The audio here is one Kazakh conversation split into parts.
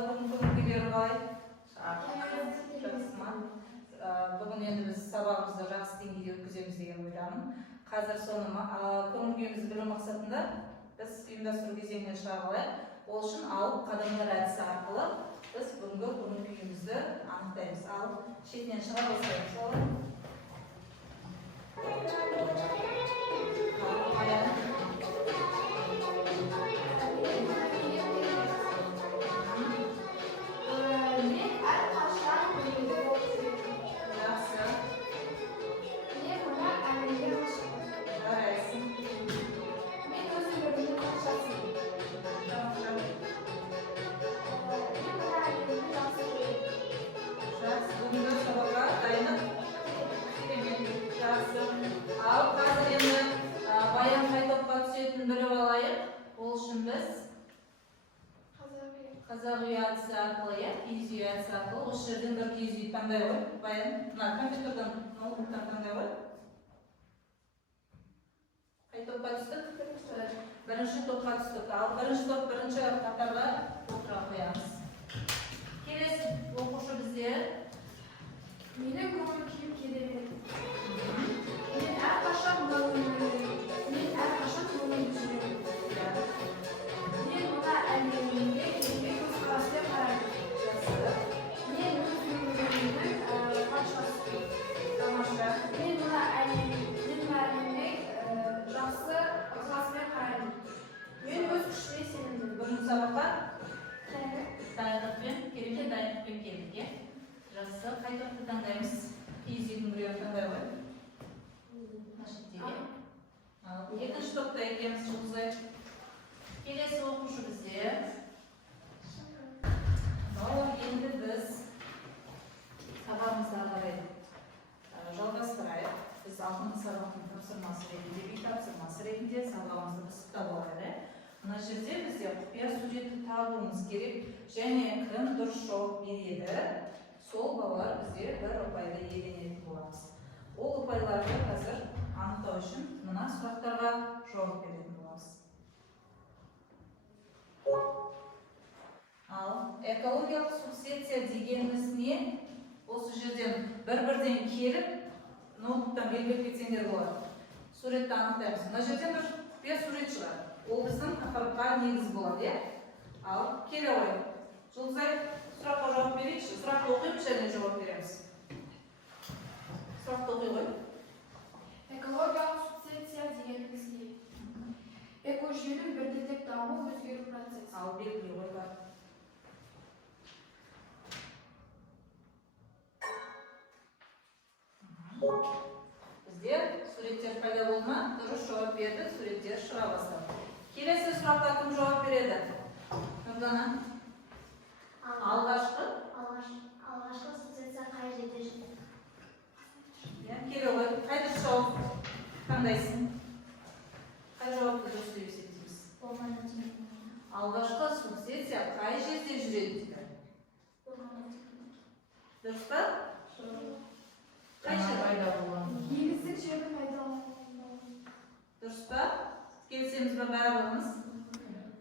балалар бүгін көңіл-күйлері қалай? Жақсы ма? Бүгін енді біз сабағымызды жақсы деңгейде өткіземіз деген ойдамын. Қазір соны көңіл-күйімізді білу мақсатында біз ұйымдастыру кезеңінен шыға қалайық. Ол үшін алып қадамдар әдісі арқылы біз бүгінгі көңіл-күйімізді анықтаймыз. Алып шетінен шыға бастаймыз. Қазақ үй әдісі арқылы, киіз үй әдісі арқылы осы жерден бір киіз үй таңдай ғой. Баян, мына компьютерден ноутбуктан таңдай ғой. Қай топқа түстік? Бірінші топқа түстік. Ал бірінші топ бірінші қатарға отыра қоямыз. Келесі оқушы бізде менің көңіл-күйім керемет. Мен әрқашан көңіл-күйім. Мен мына әлемге керемет көзқараспен қараймын. Мен өз өмірімнің патшасымын. Тамаша. Мен мына әлемге жақсы ықыласпен қараймын. Мен өз күшіме сенімдімін. Бүгінгі сабаққа дайындықпен, керемет дайындықпен келдік, е? Жақсы. Қай топты таңдаймыз? Киіз үйдің біреуін таңдай ғой. Екінші топта екенбіз, Жұлдызай. Келесі оқушы бізде. Енді біз сабағымызға қарай жалғастырайық. Біз алтыншы сабақтың тапсырмасы ретінде, үй тапсырмасы ретінде сабағымызды пысықтап алайық. Мына жерде бізде құпия суретті табуымыз керек, және кім дұрыс жауап береді, сол балалар бізде бір ұпайды иеленетін боламыз. Ол ұпайларды қазір анықтау үшін мына сұрақтарға жауап беретін боламыз. Ал экологиялық субсидия дегеніміз не? Осы жерден бір-бірден келіп, ноутбуктан белгілеп кетсеңдер болады. Суретті анықтаймыз. Мына жерден бір құпия сурет шығады. Ол біздің тақырыпқа негіз болады, е? Ал келе ғой. Жұлдызай, сұраққа жауап берейікші. Сұрақты оқимыз және жауап береміз. Сұрақты оқи ғой. Экологиялық субсидия дегеніміз не? Экожүйенің біртіндеп даму өзгеру процесі. Ал белгілей ғой бар. Бізде суреттер пайда болма, дұрыс жауап берді, суреттер шыға бастады. Келесі сұраққа кім жауап береді? Нұрдана? Алғашқы субсидия қай жерде жүреді? Келе ғой, қайда жауап қандайсың? Қай жауапты дұрыс деп есептейміз? Алғашқы субсидия қай жерде жүреді дейді? Дұрыс па? Қай жерде пайда болған? Егістік жерді пайдалану. Дұрыс па? Келісеміз бе бәріміз?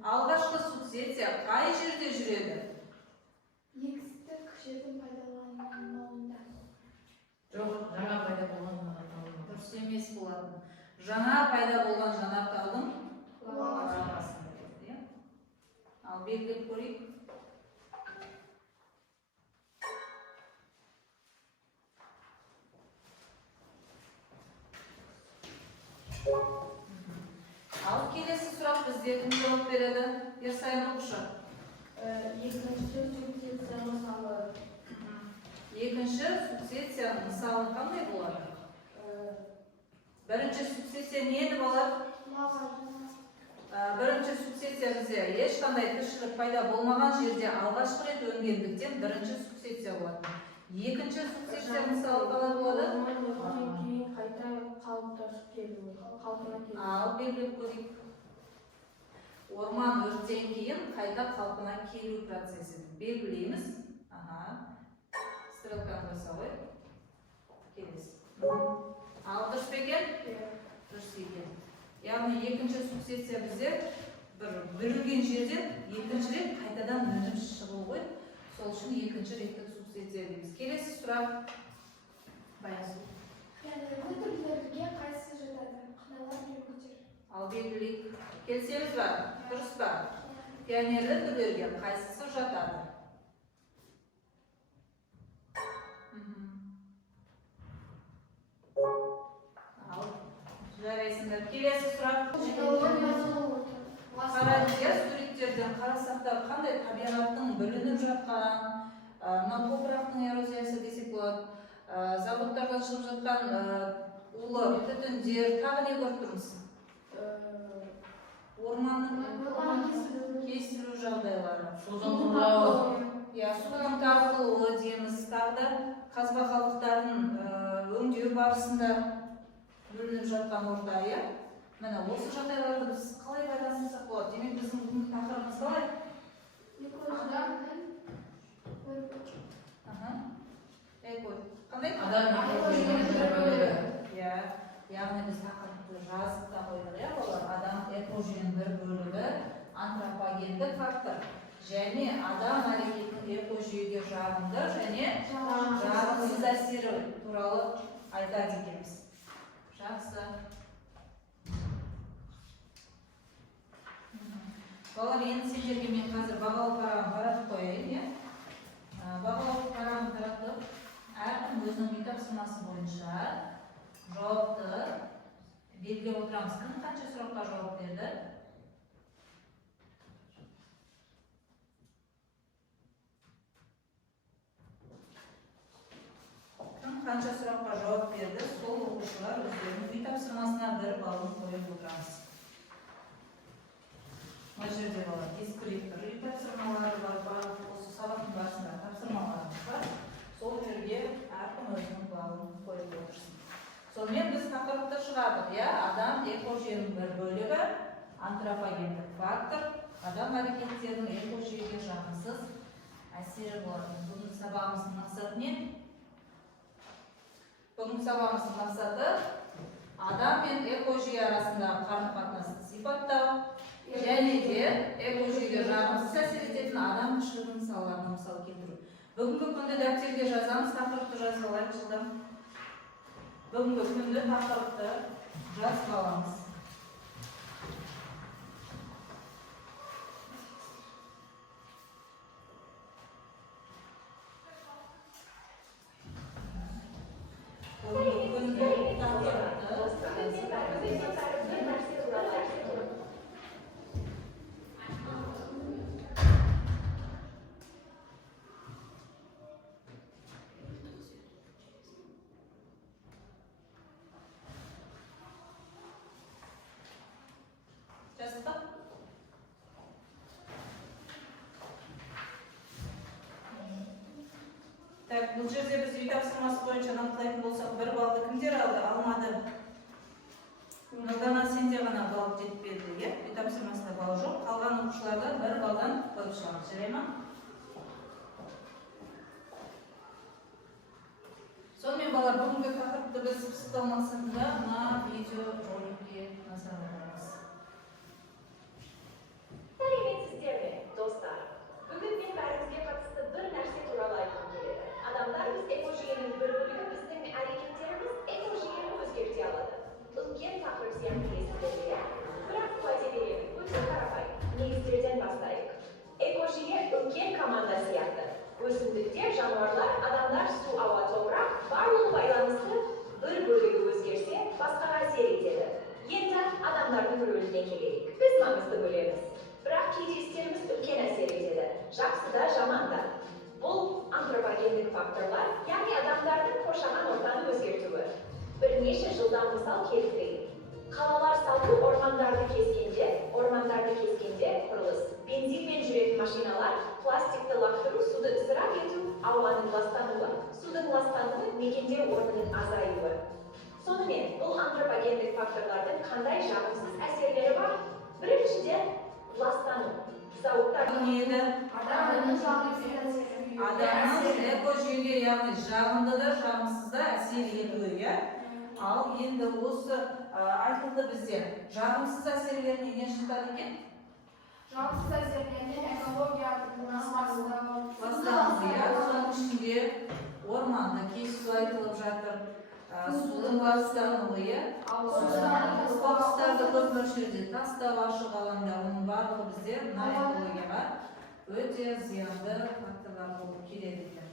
Алғашқы субсидия қай жерде жүреді? Егістік жердің пайдалануында. Жоқ, жаңа пайда болған жанартаудың. Дұрыс емес болатын. Жаңа пайда болған жанартаудың арасында дейді. Ал белгілеп көрейік. Ал келесі сұрақ бізде кім жауап береді? Ерсайын оқушы. Екінші субсидияның мысалы қандай болады? Бірінші субсидия не еді балар? Бірінші субсидия бізде ешқандай тіршілік пайда болмаған жерде алғашқы рет өнгендіктен бірінші субсидия болады. Екінші субсидия мысалы қалай болады? Қайта қалыптасып келу. Ал белгілеп көрейік. Орман өрттен кейін қайта қалпына келу процесі. Белгілейміз. Стрелканы баса ғой. Келесі. Ал дұрыс па екен? Дұрыс екен. Яғни екінші субсидия бізде Бөлінген жерден екінші рет қайтадан өнім шығу ғой. Сол үшін екінші реттік субсидия дейміз. Келесі сұрақ. Баясу. Пионерлі түрлерге қайсысы жатады? Қыналар белгілер. Ал белгілейік. Келісеміз ба? Дұрыс па? Пионерлі түрлерге қайсысы жатады? Ал жарайсыңдар. Келесі сұрақ. Қараңыздар, суреттерден қарасақтар қандай табиғаттың бүлініп жатқан, мына топырақтың эрозиясы десек болады, заводтардан шығып жатқан улы түтіндер, тағы не көріп тұрмыз? Орманның кесілу жағдайлары. Судың тартылуы дейміз. Тағы да қазба қалдықтарын өңдеу барысында бөлініп жатқан орта, иә? Міне осы жағдайларды біз қалай байланыстырсақ болады? Демек біздің бүгінгі тақырыбымыз қалай? Қандай? Яғни біз тақырыпты жазып та қойдық, иә, олар адам экожүйенің бір бөлігі, антропогендік фактор және адам әрекетінің экожүйеге жағымды және жағымсыз әсері туралы айтады екенбіз. Жақсы. Балалар, енді сендерге мен қазір бағалы парағын таратып қояйын, иә? Бағалы парағын таратып, әркім өзінің үй тапсырмасы бойынша жауапты белгілеп отырамыз. Кім қанша сұраққа жауап берді? Кім қанша сұраққа жауап берді? Сол оқушылар өздерінің үй тапсырмасына бір балын қойып отырамыз. Мына жерде балалар ескілеп тұр. Үй тапсырмалары бар, осы сабақтың барысында тапсырмаларымыз бар. Сол жерге әркім өзінің балын қойып отырсын. Сонымен біз тақырыпты шығардық, иә? Адам экожүйенің бір бөлігі, антропогендік фактор, адам әрекеттерінің экожүйеге жағымсыз әсері болады. Бүгінгі сабағымыздың мақсаты не? Бүгінгі сабағымыздың мақсаты адам мен экожүйе арасындағы қарым-қатынасты сипаттау және де экожүйеге жағымсыз әсер ететін адам тіршілігінің салаларына мысал келтіру. Бүгінгі күнді дәптерге жазамыз, тақырыпты жазып алайық жылдам. Бүгінгі күнді тақырыпты жазып аламыз. Бүгінгі күнді тақырыпты бұл жерде біз үй тапсырмасы бойынша анықтайтын болсақ, бір балды кімдер алды? Алмады. Нұрдана сенде ғана бал жетпеді, иә? Үй тапсырмасында бал жоқ. Қалған оқушылардан бір балдан қойып шығамыз, жарай ма? Сонымен балалар, бүгінгі тақырыпты біз пысықтау мақсатында мына видео роликке назар аударамыз. Сәлеметсіздер ме, достар? Бүгін мен бәрімізге қатысты бір нәрсе туралы айтқым келеді. Адамдар біз экожүйенің бір бөлігі, біздің әрекеттеріміз экожүйені өзгерте алады. Үлкен тақырып сияқты естіледі, иә? Бірақ уәде беремін, өте қарапайым. Негіздерден бастайық. Экожүйе үлкен команда сияқты. Өсімдіктер, жануарлар, адамдар, су, ауа, топырақ барлығы байланысты бір бөлігі өзгерсе, басқаға әсер етеді. Енді адамдардың рөліне келейік. Біз маңызды бөлеміз. Бірақ кейде істеріміз үлкен әсер етеді. Жақсы да, жаман да. Бұл антропогендік факторлар, яғни адамдардың қоршаған ортаны өзгертуі. Бірнеше жылдан мысал келтірейік. Қалалар салу, ормандарды кескенде құрылыс, бензинмен жүретін машиналар, пластикті лақтыру, суды ысырап ету, ауаның ластануы, судың ластануы, мекендеу орнының азаюы. Сонымен, бұл антропогендік факторлардың қандай жағымсыз әсерлері бар? Біріншіден, ластану. Адамның экожүйеге, яғни жағымды да, жағымсыз да әсер етуі, иә? Ал енді осы айтылды бізде жағымсыз әсерлер неден жатады екен? Жалпы зерттеуде экология Бастаңыз, иә, соның ішінде орманда кей су айтылып жатыр. Судың ластануы, қоқыстарды көп мөлшерде тастау ашық алаңда, оның барлығы бізде мына экологияға өте зиянды факторлар болып келеді екен.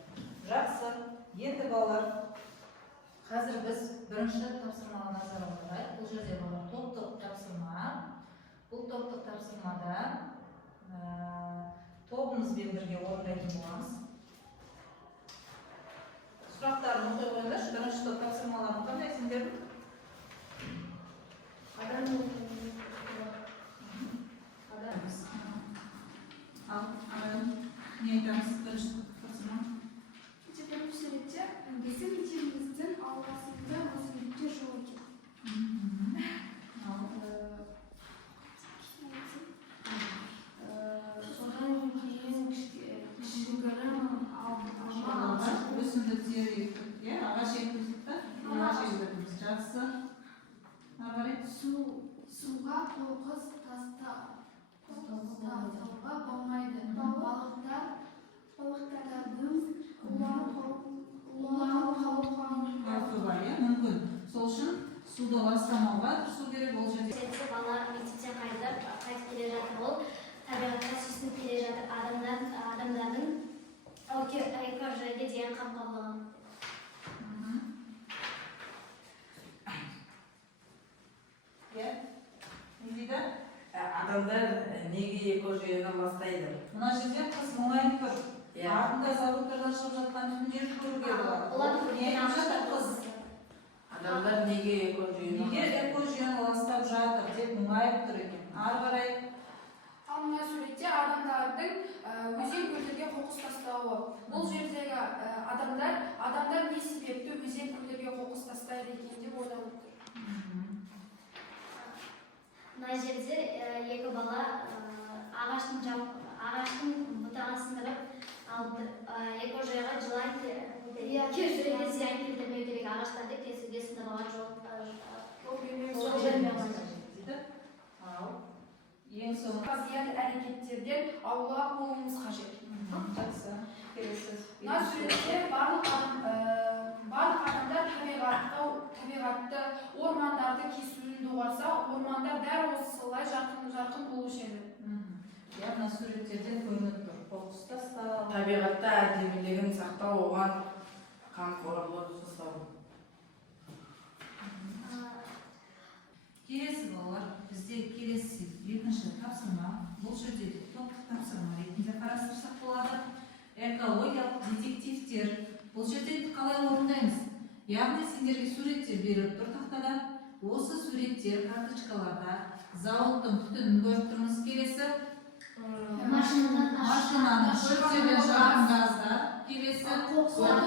Жақсы, енді балалар, қазір біз бірінші тапсырмаға назар аударайық. Бұл жерде балалар топтық тапсырма. Бұл топтық тапсырмада тобымызбен бірге орындайтын боламыз. Сұрақтарын оқи қойыңдаршы. Бірінші топ тапсырмаларын қандай сендердің? Ал, не айтамыз бірінші тапсырма? Бұл суретте біздің мектебіміздің ауласында өсімдіктер жоқ екен. Содан кейін кішігірім өсімдіктер ектік, ағаш ектік та? Ағаш ектік, жақсы. Суға қоқыс тастауға болмайды. Балықтардың мүмкін. Сол үшін суды ластамауға тырысу керек ол жерде. Балалар мектептен қайтып келе жатыр, ол табиғатқа сүйсініп келе жатыр, адамдардың экожүйеге деген қамқорлығын. Не дейді? Адамдар неге экожүйені ластайды? Мына жерде қыз мұңайып тұр. Артында заводтардан шығып жатқан түндерді көруге болады. Не айтып жатыр қыз? Адамдар неге экожүйені ластап жатыр деп мұңайып тұр екен. Ары қарай. Ал мына суретте адамдардың өзен көлдерге қоқыс тастауы. Бұл жердегі адамдар не себепті өзен көлдерге қоқыс тастайды екен деп ойланып тұр. Мына жерде екі бала ағаштың бұтағын сындырып, экожүйеге жылайды. Экожүйеге зиян келтірмеу керек, ағаштарды кесуге сындыруға жол бермеу. Ең соңғы Зиянды әрекеттерден аулақ болуымыз қажет. жақсы. Келесі. Мына суретте барлық адамдар табиғатты, ормандарды кесуін доғарса, ормандар дәл осылай жарқын болушы еді. Мына суреттерден көрініп тұр. Қоқыс тастау. Табиғатта әдемілігін сақтау, оған қамқорлық жасау. Келесі балалар, бізде келесі екінші тапсырма. Бұл жерде топтық тапсырма ретінде қарастырсақ болады. Экологиялық детективтер. Бұл жерде қалай орындаймыз? Яғни сендерге суреттер беріп тұр тақтада. Осы суреттер карточкаларда зауыттың түтінін көріп тұрмыз. Келесі машинаның шөптермен жағын газдар. Келесі қоқыстар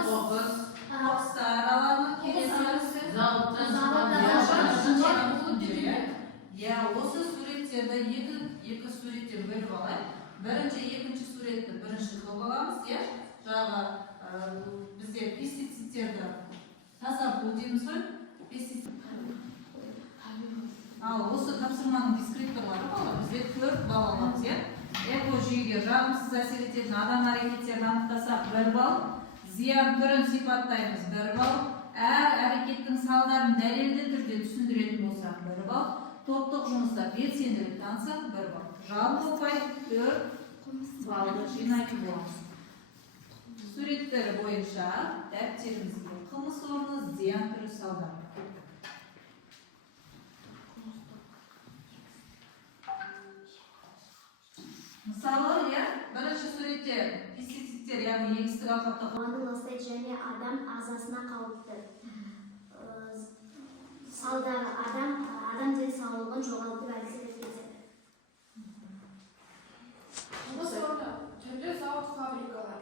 алаңы. Келесі осы суреттерді екі суреттен бөліп алайық. Бірінші, екінші суретті бірінші қылып аламыз, жаңағы бізде пестицидтерді тазарту дейміз ғой. Ал осы тапсырманың дескрипторлары бізде 4 балл аламыз, экожүйеге жағымсыз әсер ететін адам әрекеттерін анықтасақ 1 балл, зиян түрін сипаттаймыз 1 балл, әр әрекеттің салдарын дәлелді түрде түсіндіретін болсақ 1 балл, топтық жұмыста белсенділік танысақ 1 балл. Жалпы ұпай 4 баллды жинайтын боламыз. Суреттер бойынша дәптерімізге қылмыс орны, зиян түрі, салдар. Мысалы, бірінші суретте пестицидтер, яғни егістік алқапта Ауаны ластайды және адам ағзасына қауіпті. Салдары адам денсаулығын жоғалтып әсер етеді. Жұмыс орны түрлі зауыт фабрикалар.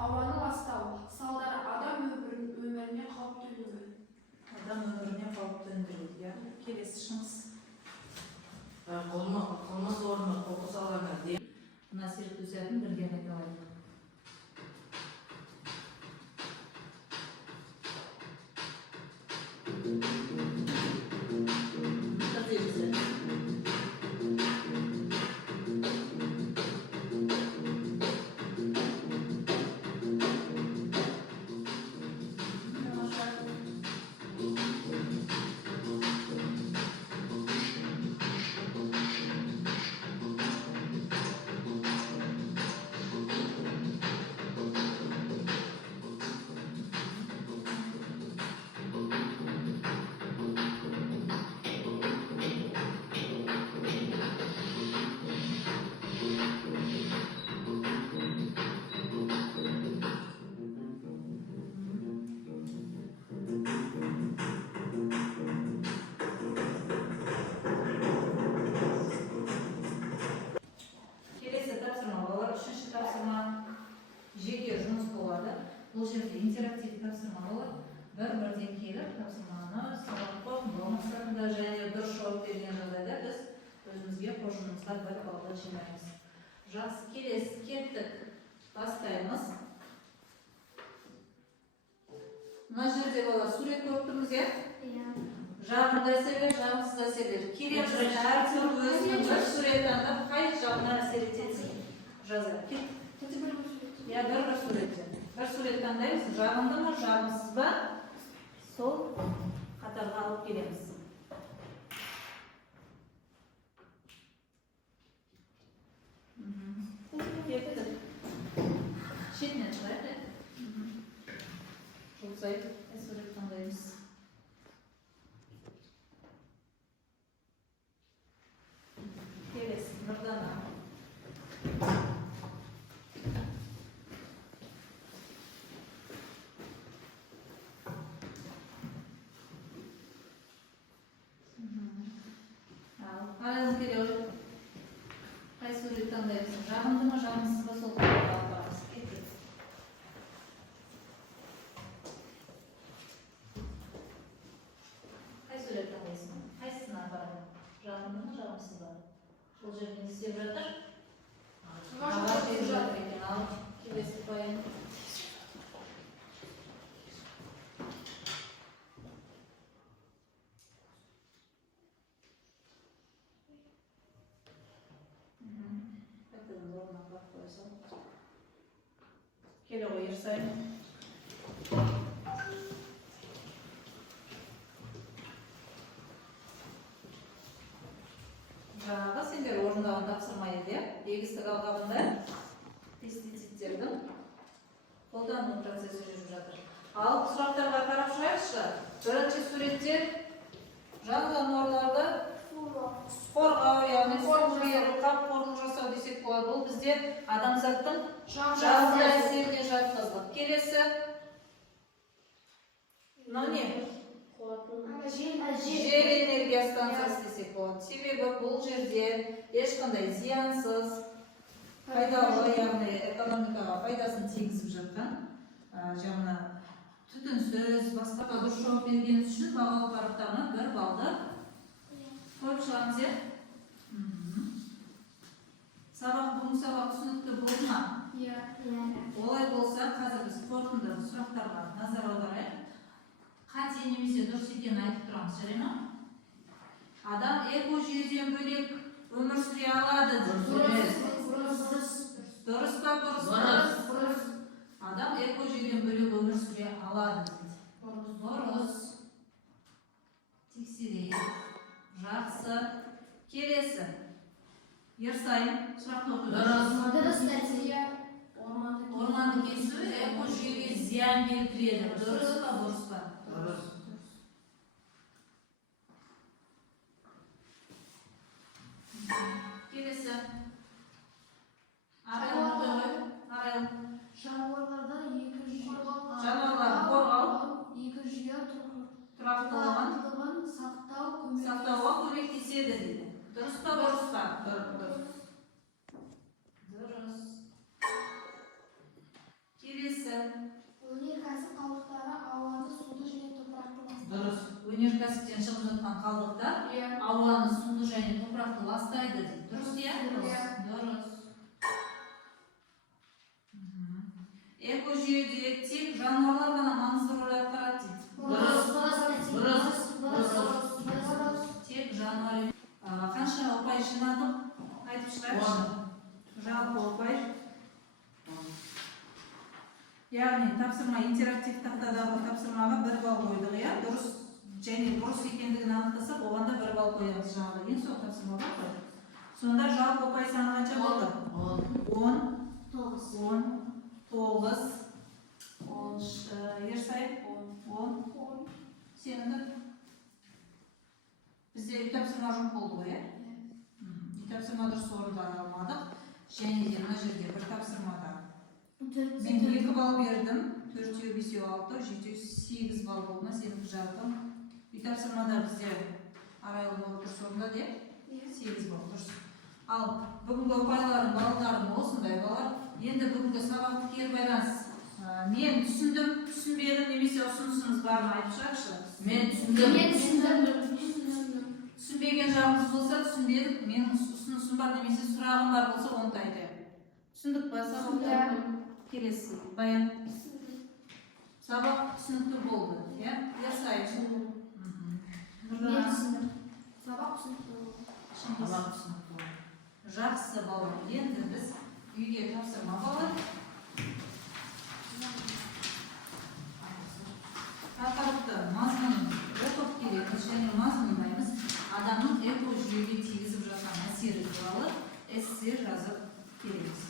Ауаны ластау. Салдары адам өміріне қауіп төндіру. адам өміріне қауіп төндіреді. Келесі шыңыз. Қылмыс орны, қоқыс алаңы. Мына сурет өсетін бірге қайталайық. жерде интерактив тапсырма болады. Бір-бірден келіп тапсырманы сабаққа орындау мақсатында және дұрыс жауап берген жағдайда біз өзімізге қоржынымызға бір балды жинаймыз. Жақсы, келесі кеттік. Бастаймыз. Мына жерде балалар сурет көріп тұрмыз, иә? Жағымды әсерлер, жағымсыз әсерлер. Келеміз әркім өзінің бір сурет таңдап, қай жағына әсер ететін жазады. Я бір суретте. Бір сурет таңдаймыз, жағымды ма, жағымсыз ба? Сол қатарға алып келеміз. Кеттік. Шетінен шығайық. Жұлсайып, сурет таңдаймыз. Келесі, Нұрдана. Арайлым келеуі. Қай сурет таңдаймыз? Жағымды ма, жағымсыз ба, сол қатарға алып барамыз. Кеттік. Қай сурет таңдайсың? Қайсысына барады? Жағымды ма, жағымсыз ба? Бұл жерде не істеп жатыр? Ағаш беріп жатыр екен. Ал келесі пайын. Келе ғой, ерсайын. Жаңағы сендер орындаған тапсырма еді, егістік алқабында пестицидтердің қолдану процесі жүріп жатыр. Ал сұрақтарға қарап шығайықшы. Бірінші суретте жан жануарларды қорғау, яғни қамқорлық жасау десек болады. Бұл бізде адамзаттың жағымды әсеріне жатқызылып. Келесі. Мынау не? Жел энергия станциясы десек болады. Себебі бұл жерде ешқандай зиянсыз, пайдалы, яғни экономикаға пайдасын тигізіп жатқан, жаңа түтінсіз, басқа дұрыс жауап бергені үшін бағалы парақтарына бір балды қойып шығамыз, иә? Бүгінгі сабақ түсінікті болды ма? Олай болса, қазір біз қорытынды сұрақтарға назар аударайық. Қате немесе дұрыс екенін айтып тұрамыз, жарай ма? Адам экожүйеден бөлек өмір сүре алады. Дұрыс па, бұрыс па? Адам экожүйеден бөлек өмір сүре алады. Дұрыс. Тексерейік. Жақсы. Келесі. Ерсайын, сұрақты оқиды. Орманды кесу экожүйеге зиян келтіреді. Дұрыс па, бұрыс па? Дұрыс. Келесі. Арайлым. Жануарларды қорғау. Тұрақтылығын сақтауға көмектеседі дейді. Дұрыс па, бұрыс па? Дұрыс. Келесі. Өнеркәсіп қалдықтары ауаны, суды және топырақты ластайды. Дұрыс. Өнеркәсіптен шығып жатқан қалдықтар ауаны, суды және топырақты ластайды дейді. Дұрыс, иә? Дұрыс. Экожүйеде тек жануарлар ғана маңызды рөл атқарады дейді. Дұрыс. Тек жануар. Қанша ұпай жинадық? Айтып шығайықшы. Жалпы ұпай. Яғни тапсырма интерактив тақтадағы тапсырмаға бір балл қойдық, иә? Дұрыс және бұрыс екендігін анықтасақ, оғанда бір балл қоямыз жаңағы. Ең соң тапсырмаға қойдық. Сонда жалпы ұпай саны қанша болды? 9. Ерсайын? 10. Сенімді? Бізде үй тапсырма жоқ болды ғой, иә? Үй тапсырма дұрыс орындала алмадық. Және де мына жерде бір тапсырмада мен 2 балл бердім, 4-еу, 5-еу, 6-еу, 7-еу, 8 балл болды ма, сенің жардым. Үй тапсырмада бізде арайлым болып дұрыс орындады, 8 балл дұрыс. Ал бүгінгі ұпайларым, балдарым осындай балар. Енді бүгінгі сабақты кері байланыс Мен түсіндім, түсінбедім немесе ұсынысыңыз бар ма айтып шығаршы. Men tushundim. Men tushundim. Түсінбеген жағыңыз болса түсінбедік, менің ұсынысым бар немесе сұрағым бар болса оны да айтайын. Түсіндік па сабақ? Келесі баян. Сабақ түсінікті болды, иә? Ясай. Men tushundim. Сабақ түсінікті болды. Сабақ түсінікті болды. Жақсы балам, енді біз үйге тапсырма балам. Тақырыпты мазмұнын оқып келеміз және мазмұндаймыз. Адамның экожүйеге тигізіп жатқан әсері туралы эссе жазып келеміз.